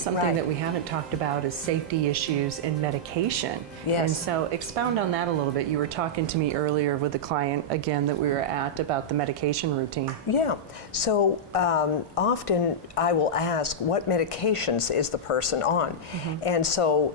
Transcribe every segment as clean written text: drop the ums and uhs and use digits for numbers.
something Right. that we haven't talked about is safety issues in medication. Yes. And so expound on that a little bit. You were talking to me earlier with a client, again, that we were at about the medication routine. Yeah. So often I will ask, what medications is the person on? And so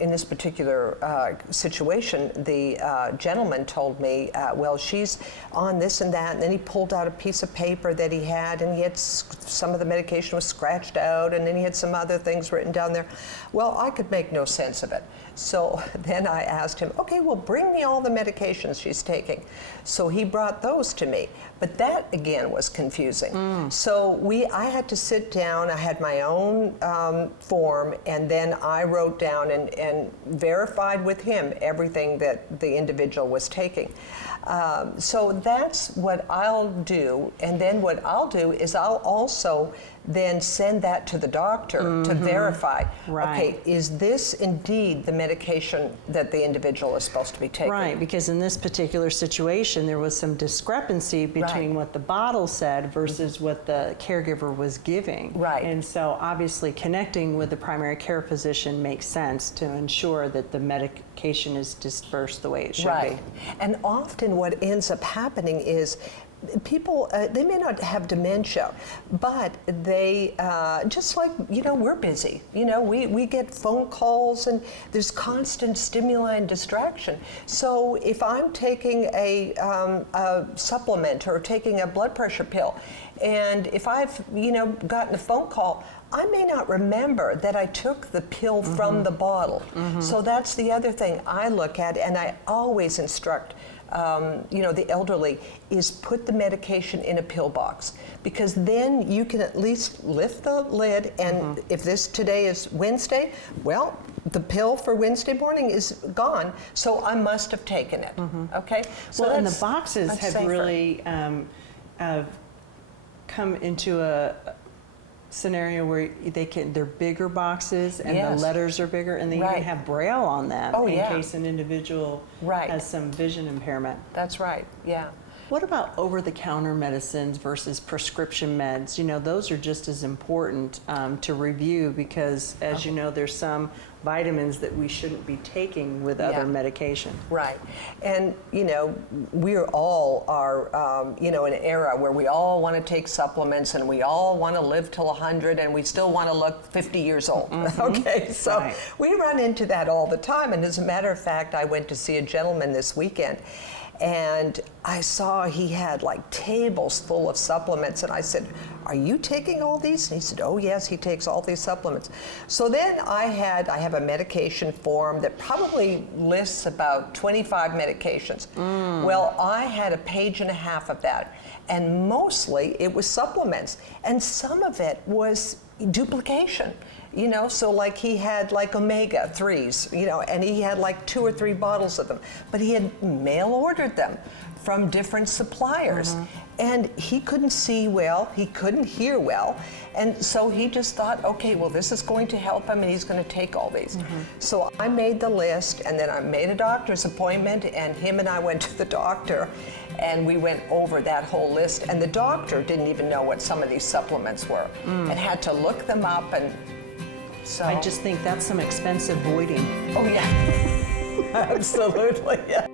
in this particular situation, the gentleman told me, well, she's on this and that, and then he pulled out a piece of paper that he had, and he had some of the medication was scratched out, and then he had some other things written down there. Well, I could make no sense of it. So then I asked him, okay, well, bring me all the medications she's taking. So he brought those to me. But that, again, was confusing. So I had to sit down, I had my own form, and then I wrote down and verified with him everything that the individual was taking. So that's what I'll do, and then what I'll do is I'll also then send that to the doctor to verify, okay, is this indeed the medication that the individual is supposed to be taking? Right, because in this particular situation, there was some discrepancy between what the bottle said versus what the caregiver was giving. Right. And so obviously connecting with the primary care physician makes sense to ensure that the medication is dispersed the way it should be. And often what ends up happening is people, they may not have dementia, but they, just like, we're busy. We get phone calls and there's constant stimuli and distraction. So if I'm taking a supplement or taking a blood pressure pill, and if I've, gotten a phone call, I may not remember that I took the pill from the bottle. So that's the other thing I look at, and I always instruct the elderly, is put the medication in a pill box, because then you can at least lift the lid, and if today is Wednesday, well, the pill for Wednesday morning is gone, so I must have taken it. Okay. So and the boxes have safer. Really come into a scenario where they're bigger boxes, and the letters are bigger, and they even have Braille on them in case an individual has some vision impairment. That's right, yeah. What about over-the-counter medicines versus prescription meds? Those are just as important to review, because as you know, there's some vitamins that we shouldn't be taking with other medication. Right. And, we all are, in an era where we all want to take supplements, and we all want to live till 100, and we still want to look 50 years old. Okay, so we run into that all the time. And as a matter of fact, I went to see a gentleman this weekend, and I saw he had like tables full of supplements, and I said, are you taking all these? And he said, oh yes, he takes all these supplements. So then I have a medication form that probably lists about 25 medications. Well, I had a page and a half of that, and mostly it was supplements, and some of it was duplication. So like he had like omega-3s, and he had like 2 or 3 bottles of them, but he had mail ordered them from different suppliers. And he couldn't see well, he couldn't hear well, and so he just thought, okay, well, this is going to help him, and he's going to take all these. So I made the list, and then I made a doctor's appointment, and him and I went to the doctor, and we went over that whole list, and the doctor didn't even know what some of these supplements were, and had to look them up. And so I just think that's some expensive voiding. Oh yeah, absolutely. Yeah.